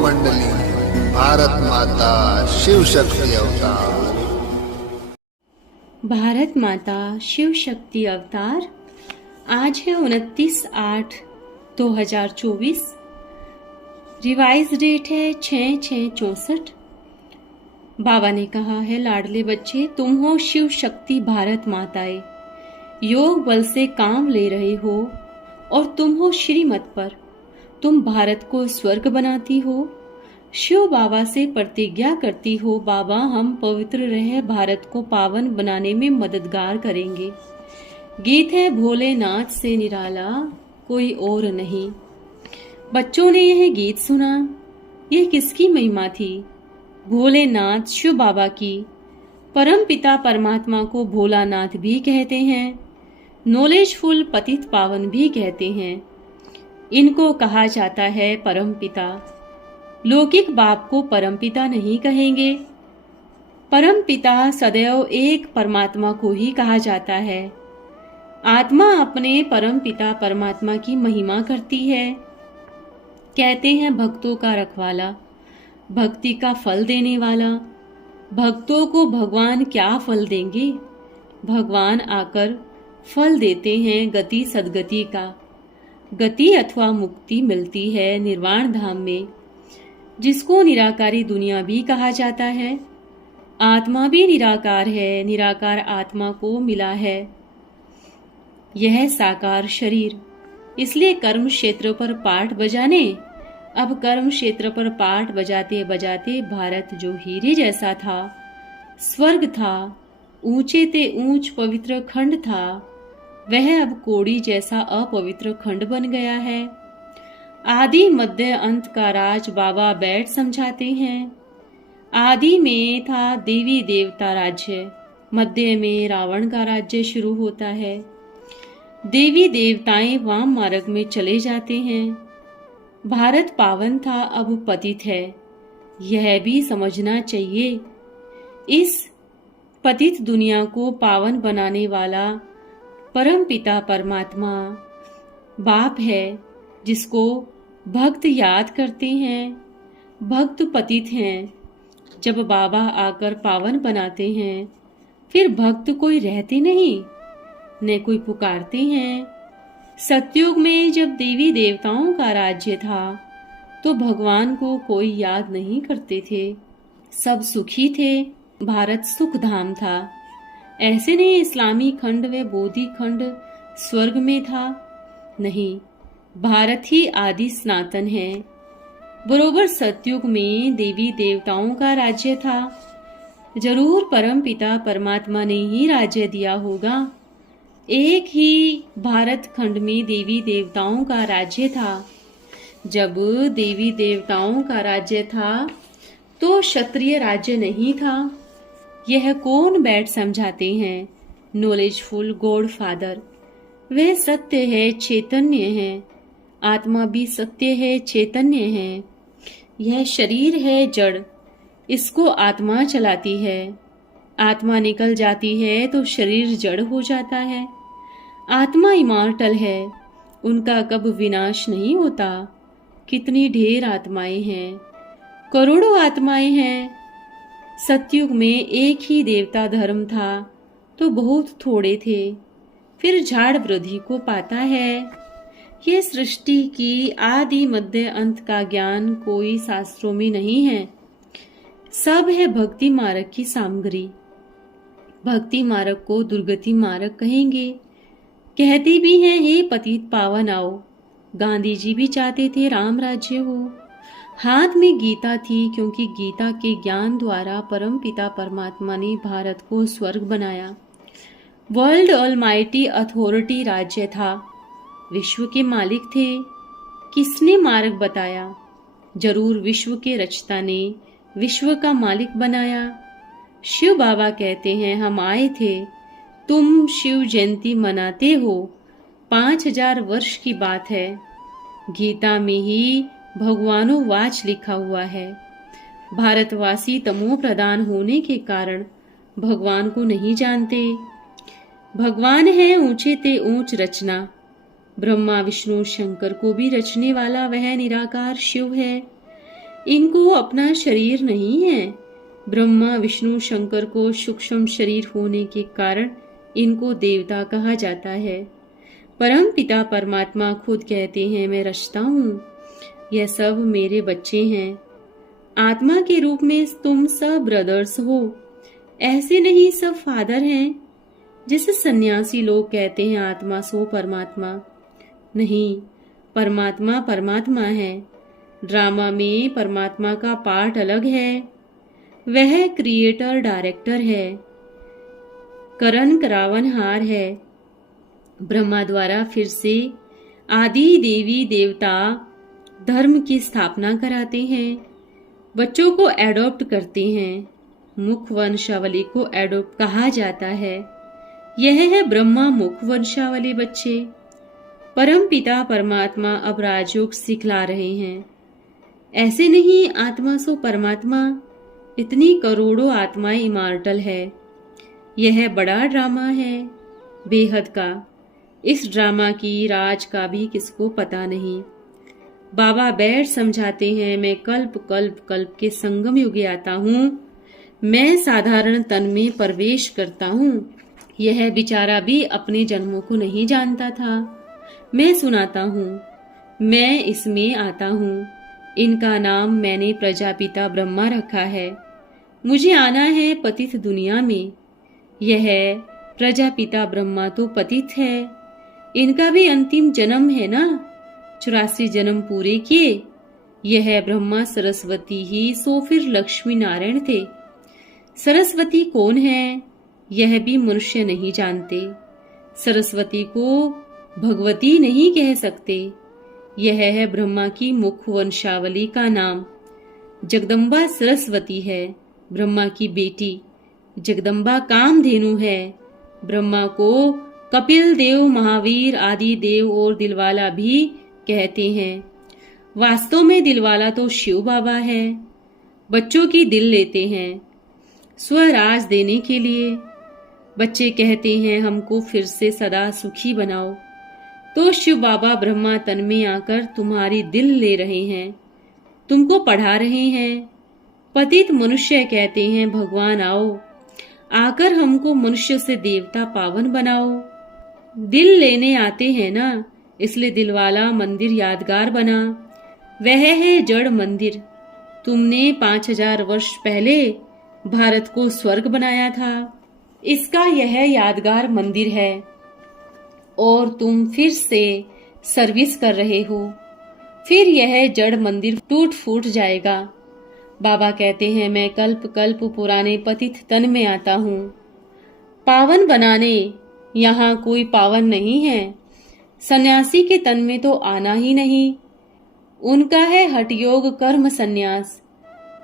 मंडली, भारत माता शिव शक्ति अवतार। भारत माता शिव शक्ति अवतार। आज है 29/8/2024। रिवाइज डेट है 6/6/64। बाबा ने कहा है, लाडले बच्चे, तुम हो शिव शक्ति भारत माताएं, योग बल से काम ले रहे हो और तुम हो श्रीमत पर। तुम भारत को स्वर्ग बनाती हो। शिव बाबा से प्रतिज्ञा करती हो, बाबा हम पवित्र रह भारत को पावन बनाने में मददगार करेंगे। गीत है भोलेनाथ से निराला कोई और नहीं। बच्चों ने यह गीत सुना। यह किसकी महिमा थी? भोलेनाथ शिव बाबा की। परम पिता परमात्मा को भोलानाथ भी कहते हैं, नॉलेजफुल पतित पावन भी कहते हैं। इनको कहा जाता है परम पिता। लौकिक बाप को परम पिता नहीं कहेंगे। परम पिता सदैव एक परमात्मा को ही कहा जाता है। आत्मा अपने परम पिता परमात्मा की महिमा करती है। कहते हैं भक्तों का रखवाला, भक्ति का फल देने वाला। भक्तों को भगवान क्या फल देंगे? भगवान आकर फल देते हैं गति सदगति का। गति अथवा मुक्ति मिलती है निर्वाण धाम में, जिसको निराकारी दुनिया भी कहा जाता है। आत्मा भी निराकार है, निराकार आत्मा को मिला है यह साकार शरीर। इसलिए कर्म क्षेत्र पर पाठ बजाने। अब कर्म क्षेत्र पर पाठ बजाते बजाते भारत जो हीरे जैसा था, स्वर्ग था, ऊंचे ते ऊंच पवित्र खंड था, वह अब कोड़ी जैसा अपवित्र खंड बन गया है। आदि मध्य अंत का राज बाबा बैठ समझाते हैं। आदि में था देवी देवता राज्य, मध्य में रावण का राज्य शुरू होता है। देवी देवताएं वाम मार्ग में चले जाते हैं। भारत पावन था, अब पतित है, यह भी समझना चाहिए। इस पतित दुनिया को पावन बनाने वाला परम पिता परमात्मा बाप है, जिसको भक्त याद करते हैं। भक्त पतित हैं। जब बाबा आकर पावन बनाते हैं, फिर भक्त कोई रहते नहीं, न कोई पुकारते हैं। सतयुग में जब देवी देवताओं का राज्य था, तो भगवान को कोई याद नहीं करते थे। सब सुखी थे, भारत सुख धाम था। ऐसे नहीं इस्लामी खंड व बोधि खंड स्वर्ग में था, नहीं, भारत ही आदि सनातन है। बरोबर सतयुग में देवी देवताओं का राज्य था। जरूर परम पिता परमात्मा ने ही राज्य दिया होगा। एक ही भारत खंड में देवी देवताओं का राज्य था। जब देवी देवताओं का राज्य था, तो क्षत्रिय राज्य नहीं था। यह कौन बैठ समझाते हैं? Knowledgeful God father. वह सत्य है, चैतन्य है। आत्मा भी सत्य है, चैतन्य है। यह शरीर है जड़, इसको आत्मा चलाती है। आत्मा निकल जाती है तो शरीर जड़ हो जाता है। आत्मा इमॉर्टल है, उनका कब विनाश नहीं होता। कितनी ढेर आत्माएं हैं, करोड़ों आत्माएं हैं। सतयुग में एक ही देवता धर्म था, तो बहुत थोड़े थे। फिर झाड़ वृद्धि को पाता है। यह सृष्टि की आदि मध्य अंत का ज्ञान कोई शास्त्रों में नहीं है। सब है भक्ति मार्ग की सामग्री। भक्ति मार्ग को दुर्गति मार्ग कहेंगे। कहती भी हैं, हे पतित पावन आओ। गांधी जी भी चाहते थे राम राज्य हो। हाथ में गीता थी, क्योंकि गीता के ज्ञान द्वारा परम पिता परमात्मा ने भारत को स्वर्ग बनाया। वर्ल्ड ऑलमाइटी अथॉरिटी राज्य था, विश्व के मालिक थे। किसने मार्ग बताया? जरूर विश्व के रचता ने विश्व का मालिक बनाया। शिव बाबा कहते हैं, हम आए थे, तुम शिव जयंती मनाते हो। 5000 वर्ष की बात है। गीता में ही भगवानुवाच लिखा हुआ है। भारतवासी तमो प्रधान होने के कारण भगवान को नहीं जानते। भगवान है ऊंचे ते ऊंच रचना। ब्रह्मा विष्णु शंकर को भी रचने वाला वह निराकार शिव है। इनको अपना शरीर नहीं है। ब्रह्मा विष्णु शंकर को सूक्ष्म शरीर होने के कारण इनको देवता कहा जाता है। परम पिता परमात्मा खुद कहते हैं, मैं रचता हूँ, यह सब मेरे बच्चे हैं। आत्मा के रूप में तुम सब ब्रदर्स हो, ऐसे नहीं सब फादर हैं। जैसे सन्यासी लोग कहते हैं आत्मा सो परमात्मा, नहीं, परमात्मा परमात्मा है। ड्रामा में परमात्मा का पार्ट अलग है, वह क्रिएटर डायरेक्टर है, करण करावनहार है। ब्रह्मा द्वारा फिर से आदि देवी देवता धर्म की स्थापना कराते हैं, बच्चों को एडॉप्ट करते हैं। मुख वंशावली को एडॉप्ट कहा जाता है। यह है ब्रह्मा मुख वंशावली बच्चे। परम पिता परमात्मा अब राजयोग सिखला रहे हैं। ऐसे नहीं आत्मा सो परमात्मा, इतनी करोड़ों आत्माएं इमॉर्टल है। यह बड़ा ड्रामा है, बेहद का। इस ड्रामा की राज का भी किसको पता नहीं। बाबा बैठ समझाते हैं, मैं कल्प कल्प कल्प के संगम युगे आता हूँ, मैं साधारण तन में प्रवेश करता हूँ। यह बेचारा भी अपने जन्मों को नहीं जानता था। मैं सुनाता हूँ, मैं इसमें आता हूँ। इनका नाम मैंने प्रजापिता ब्रह्मा रखा है। मुझे आना है पतित दुनिया में। यह प्रजापिता ब्रह्मा तो पतित है, इनका भी अंतिम जन्म है ना। 84 जन्म पूरे किए। यह ब्रह्मा सरस्वती ही सो फिर लक्ष्मी नारायण थे। सरस्वती कौन है यह भी मनुष्य नहीं जानते। सरस्वती को भगवती नहीं कह सकते। यह है ब्रह्मा की मुख वंशावली का नाम। जगदम्बा सरस्वती है, ब्रह्मा की बेटी। जगदम्बा कामधेनु है। ब्रह्मा को कपिल देव, महावीर, आदि देव और दिलवाला भी कहते हैं। वास्तव में दिलवाला तो शिव बाबा है। बच्चों की दिल लेते हैं स्वराज देने के लिए। बच्चे कहते हैं हमको फिर से सदा सुखी बनाओ, तो शिव बाबा ब्रह्मा तन में आकर तुम्हारी दिल ले रहे हैं, तुमको पढ़ा रहे हैं। पतित मनुष्य कहते हैं भगवान आओ, आकर हमको मनुष्य से देवता पावन बनाओ। दिल लेने आते हैं ना, इसलिए दिलवाला मंदिर यादगार बना। वह है जड़ मंदिर। तुमने 5000 वर्ष पहले भारत को स्वर्ग बनाया था, इसका यह यादगार मंदिर है और तुम फिर से सर्विस कर रहे हो। फिर यह जड़ मंदिर टूट फूट जाएगा। बाबा कहते हैं मैं कल्प कल्प पुराने पतित तन में आता हूँ पावन बनाने। यहाँ कोई पावन नहीं है। सन्यासी के तन में तो आना ही नहीं। उनका है हठयोग कर्म सन्यास,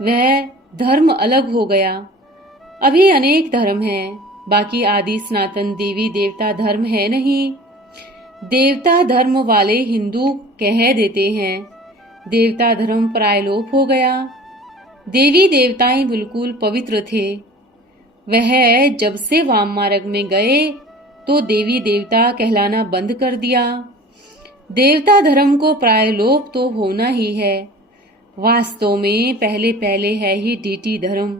वह धर्म अलग हो गया। अभी अनेक धर्म हैं, बाकी आदि सनातन देवी देवता धर्म है नहीं। देवता धर्म वाले हिंदू कह देते हैं देवता धर्म प्रायलोप हो गया। देवी देवताएं बिल्कुल पवित्र थे। वह जब से वाम मार्ग में गए तो देवी देवता कहलाना बंद कर दिया। देवता धर्म को प्रायलोप तो होना ही है। वास्तव में पहले पहले है ही डीटी धर्म,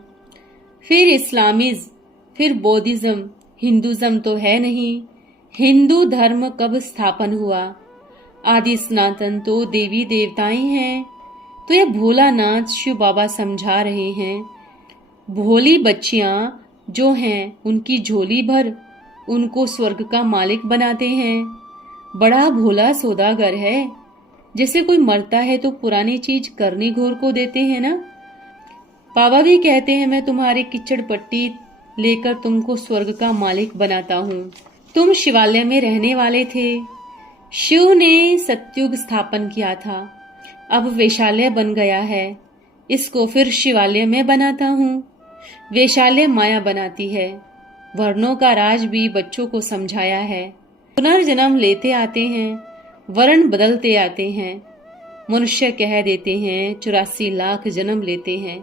फिर इस्लामिज्म, फिर बौद्धिज्म। हिंदुज्म तो है नहीं। हिंदू धर्म कब स्थापन हुआ? आदि सनातन तो देवी देवताएं हैं। तो यह भोलानाथ शिव बाबा समझा रहे हैं। भोली बच्चियां जो हैं उनकी झोली भर उनको स्वर्ग का मालिक बनाते हैं। बड़ा भोला सौदागर है। जैसे कोई मरता है तो पुरानी चीज करने घोर को देते हैं ना। बाबा भी कहते हैं मैं तुम्हारी किचड़ पट्टी लेकर तुमको स्वर्ग का मालिक बनाता हूँ। तुम शिवालय में रहने वाले थे। शिव ने सतयुग स्थापन किया था, अब वैशाल्य बन गया है। इसको फिर शिवालय में बनाता हूँ। वैशाल्य माया बनाती है। वर्णों का राज भी बच्चों को समझाया है। पुनर्जन्म लेते आते हैं, वर्ण बदलते आते हैं। मनुष्य कह देते हैं 84 लाख जन्म लेते हैं।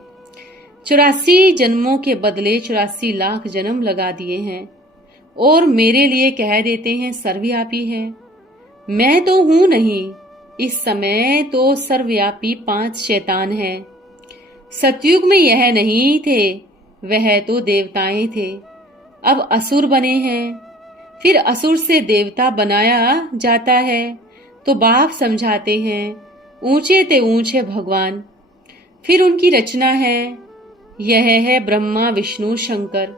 84 जन्मों के बदले 84 लाख जन्म लगा दिए हैं और मेरे लिए कह देते हैं सर्वव्यापी है। मैं तो हूं नहीं। इस समय तो सर्वव्यापी 5 शैतान हैं। सतयुग में यह नहीं थे, वह तो देवताएं थे, अब असुर बने हैं। फिर असुर से देवता बनाया जाता है तो बाप समझाते हैं ऊंचे ते ऊंचे भगवान। फिर उनकी रचना है, यह है ब्रह्मा विष्णु शंकर।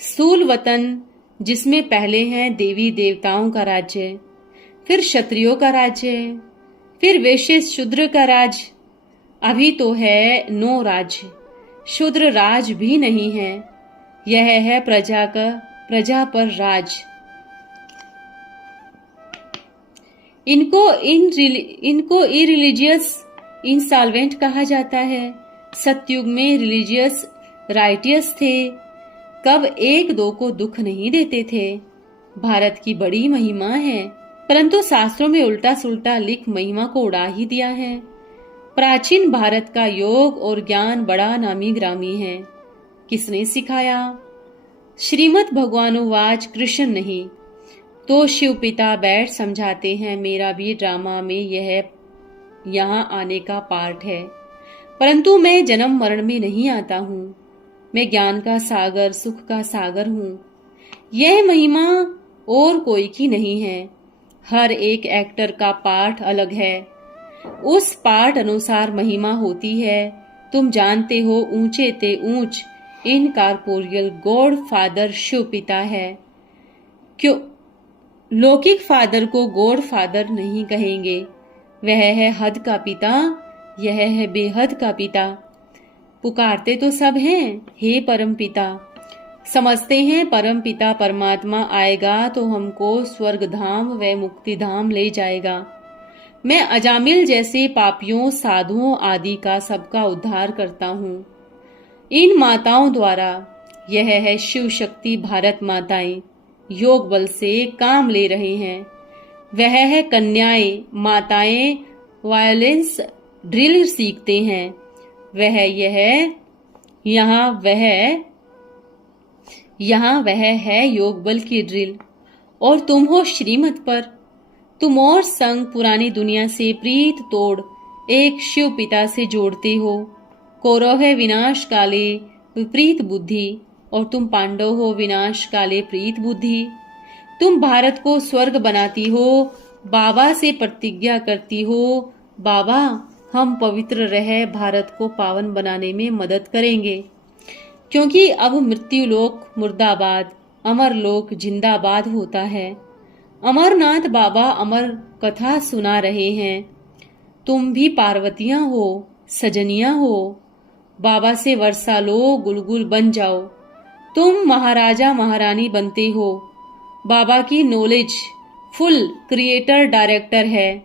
स्थूल वतन जिसमें पहले हैं देवी देवताओं का राज्य, फिर क्षत्रियों का राज्य, फिर वैश्य शूद्र का राज। अभी तो है 9 राज्य, शूद्र राज भी नहीं है। यह है प्रजा पर राज। इनको इरिलीजियस इंसॉल्वेंट कहा जाता है। सतयुग में रिलीजियस राइटियस थे, कब 1-2 को दुख नहीं देते थे। भारत की बड़ी महिमा है, परंतु शास्त्रों में उल्टा सुल्टा लिख महिमा को उड़ा ही दिया है। प्राचीन भारत का योग और ज्ञान बड़ा नामी ग्रामी है। किसने सिखाया? श्रीमद् भगवानुवाच कृष्ण नहीं तो शिव पिता बैठ समझाते हैं, मेरा भी ड्रामा में यहाँ आने का पार्ट है, परंतु मैं जन्म मरण में नहीं आता हूँ। मैं ज्ञान का सागर, सुख का सागर हूँ। यह महिमा और कोई की नहीं है। हर एक एक्टर का पाठ अलग है, उस पाठ अनुसार महिमा होती है। तुम जानते हो ऊंचे ते ऊंच इनकॉर्पोरियल गॉड फादर शिव पिता है। क्यों लौकिक फादर को गॉड फादर नहीं कहेंगे? वह है हद का पिता, यह है बेहद का पिता। पुकारते तो सब हैं, हे परम पिता। समझते हैं परम पिता परमात्मा आएगा तो हमको स्वर्ग धाम व मुक्ति धाम ले जाएगा। मैं अजामिल जैसे पापियों, साधुओं आदि का सबका उद्धार करता हूँ इन माताओं द्वारा। यह है शिव शक्ति भारत माताएं, योग बल से काम ले रहे हैं। वह है कन्याएं, माताएं वायलेंस ड्रिल सीखते हैं। यहाँ वह है योग बल की ड्रिल। और तुम हो श्रीमत पर। तुम और संग पुरानी दुनिया से प्रीत तोड़ एक शिव पिता से जोड़ते हो। कौरव है विनाश काले विपरीत बुद्धि, और तुम पांडव हो विनाश काले प्रीत बुद्धि। तुम भारत को स्वर्ग बनाती हो, बाबा से प्रतिज्ञा करती हो, बाबा हम पवित्र रह भारत को पावन बनाने में मदद करेंगे। क्योंकि अब मृत्यु लोक मुर्दाबाद, अमर लोक जिंदाबाद होता है। अमरनाथ बाबा अमर कथा सुना रहे हैं। तुम भी पार्वतियां हो, सजनियां हो। बाबा से वर्षा लो, गुलगुल बन जाओ। तुम महाराजा महारानी बनते हो। बाबा की नॉलेज फुल क्रिएटर डायरेक्टर है।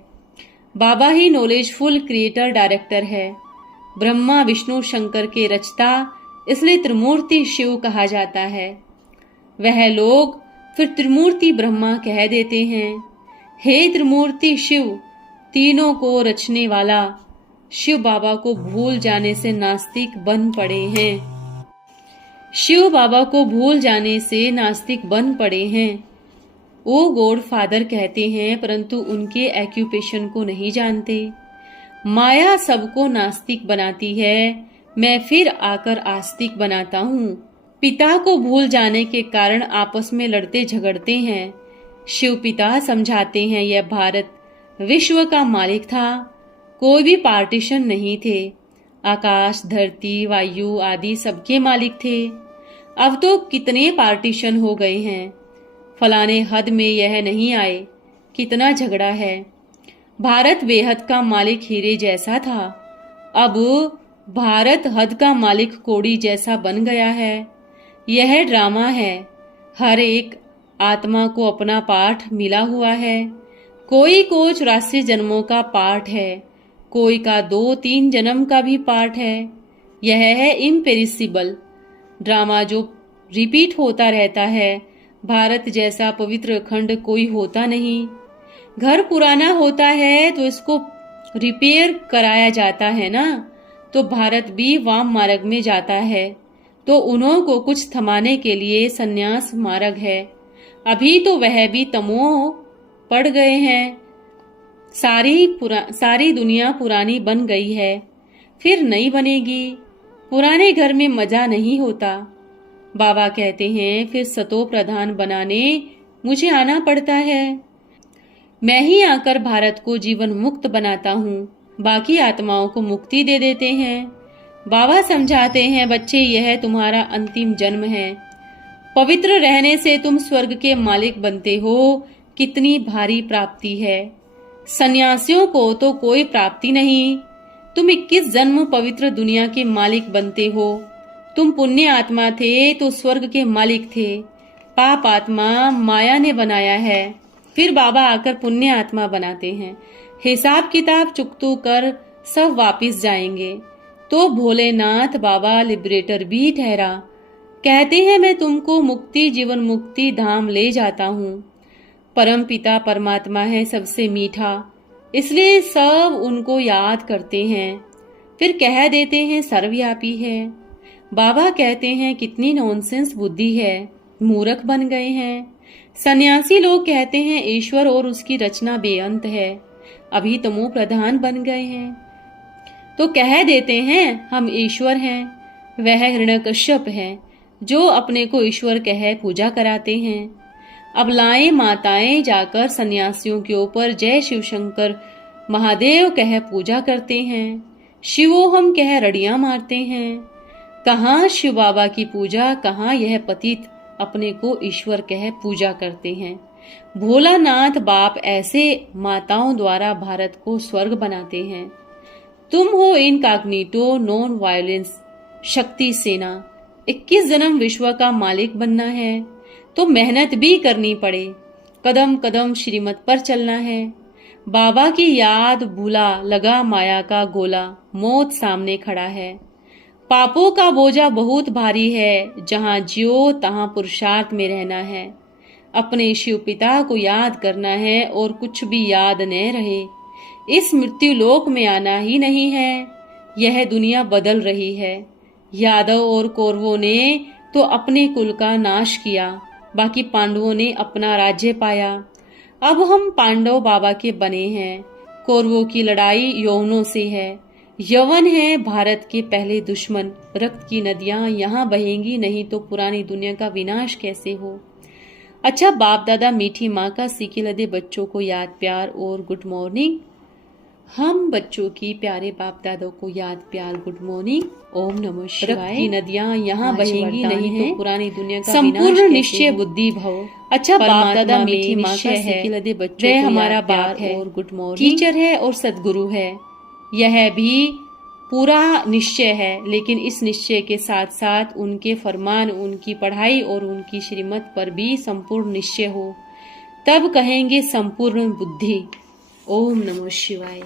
बाबा ही नॉलेज फुल क्रिएटर डायरेक्टर है। ब्रह्मा विष्णु शंकर के रचता, इसलिए त्रिमूर्ति शिव कहा जाता है। वह लोग फिर त्रिमूर्ति ब्रह्मा कह देते हैं। हे त्रिमूर्ति शिव, तीनों को रचने वाला शिव बाबा को भूल जाने से नास्तिक बन पड़े हैं। शिव बाबा को भूल जाने से नास्तिक बन पड़े हैं। वो गॉड फादर कहते हैं, परंतु उनके एक्यूपेशन को नहीं जानते। माया सबको नास्तिक बनाती है, मैं फिर आकर आस्तिक बनाता हूँ। पिता को भूल जाने के कारण आपस में लड़ते झगड़ते हैं। शिव पिता समझाते हैं, यह भारत विश्व का मालिक था, कोई भी पार्टीशन नहीं थे। आकाश, धरती, वायु आदि सबके मालिक थे। अब तो कितने पार्टीशन हो गए हैं। फलाने हद में यह नहीं आए, कितना झगड़ा है। भारत बेहद का मालिक हीरे जैसा था, अब भारत हद का मालिक कोड़ी जैसा बन गया है। यह ड्रामा है। हर एक आत्मा को अपना पाठ मिला हुआ है। कोई को 84 जन्मों का पाठ है, कोई का 2-3 जन्म का भी पाठ है। यह है इम्पेरिसिबल ड्रामा जो रिपीट होता रहता है। भारत जैसा पवित्र खंड कोई होता नहीं। घर पुराना होता है तो इसको रिपेयर कराया जाता है ना, तो भारत भी वाम मार्ग में जाता है, तो उन्हों को कुछ थमाने के लिए संन्यास मार्ग है। अभी तो वह भी तमोह पड़ गए हैं। सारी दुनिया पुरानी बन गई है। फिर नई बनेगी। पुराने घर में मजा नहीं होता। बाबा कहते हैं फिर सतो प्रधान बनाने मुझे आना पड़ता है। मैं ही आकर भारत को जीवन मुक्त बनाता हूँ, बाकी आत्माओं को मुक्ति दे देते हैं। बाबा समझाते हैं बच्चे यह तुम्हारा अंतिम जन्म है। पवित्र रहने से तुम स्वर्ग के मालिक बनते हो। कितनी भारी प्राप्ति है। सन्यासियों को तो कोई प्राप्ति नहीं। तुम 21 जन्म पवित्र दुनिया के मालिक बनते हो। तुम पुण्य आत्मा थे तो स्वर्ग के मालिक थे। पाप आत्मा माया ने बनाया है। फिर बाबा आकर पुण्य आत्मा बनाते हैं। हिसाब किताब चुकतू कर सब वापिस जाएंगे। तो भोलेनाथ बाबा लिबरेटर भी ठहरा। कहते हैं मैं तुमको मुक्ति जीवन मुक्ति धाम ले जाता हूँ। परम पिता परमात्मा है सबसे मीठा, इसलिए सब उनको याद करते हैं। फिर कह देते हैं सर्वव्यापी है। बाबा कहते हैं कितनी नॉनसेंस बुद्धि है, मूर्ख बन गए हैं। सन्यासी लोग कहते हैं ईश्वर और उसकी रचना बेअंत है, अभी तमो प्रधान बन गए हैं। तो कह देते हैं हम ईश्वर हैं। वह हिरण्यकश्यप है जो अपने को ईश्वर कह पूजा कराते हैं। अब लाएं माताएं जाकर सन्यासियों के ऊपर जय शिव शंकर महादेव कह पूजा करते हैं। शिवो हम कह रड़ियां मारते हैं। कहाँ शिव बाबा की पूजा, कहाँ यह पतित अपने को ईश्वर कह पूजा करते हैं। भोलानाथ बाप ऐसे माताओं द्वारा भारत को स्वर्ग बनाते हैं। तुम हो इनकॉग्निटो नॉन वायलेंस शक्ति सेना। 21 जन्म विश्व का मालिक बनना है तो मेहनत भी करनी पड़े। कदम कदम श्रीमत पर चलना है। बाबा की याद भूला लगा माया का गोला, मौत सामने खड़ा है। पापों का बोझा बहुत भारी है, जहाँ जियो तहाँ पुरुषार्थ में रहना है। अपने शिव पिता को याद करना है और कुछ भी याद न रहे। इस मृत्यु लोक में आना ही नहीं है। यह दुनिया बदल रही है। यादव और कौरवों ने तो अपने कुल का नाश किया, बाकी पांडवों ने अपना राज्य पाया। अब हम पांडव बाबा के बने हैं। कौरवों की लड़ाई यौवनों से है। यवन है भारत के पहले दुश्मन। रक्त की नदियां यहाँ बहेंगी नहीं तो पुरानी दुनिया का विनाश कैसे हो। अच्छा बाप दादा मीठी माँ का सीखे लदे बच्चों को याद प्यार और गुड मॉर्निंग। हम बच्चों की प्यारे बाप दादा को याद प्यार गुड मॉर्निंग। ओम नमः शिवाय। रक्त की नदियां यहाँ बहेंगी नहीं तो पुरानी दुनिया का संपूर्ण निश्चय बुद्धि भव। अच्छा बाप दादा मीठी माँ का सीखे लदे बच्चों को हमारा बाप है और गुड मॉर्निंग टीचर है और सदगुरु है। यह भी पूरा निश्चय है, लेकिन इस निश्चय के साथ साथ उनके फरमान, उनकी पढ़ाई और उनकी श्रीमत पर भी संपूर्ण निश्चय हो, तब कहेंगे संपूर्ण बुद्धि। ओम नमः शिवाय।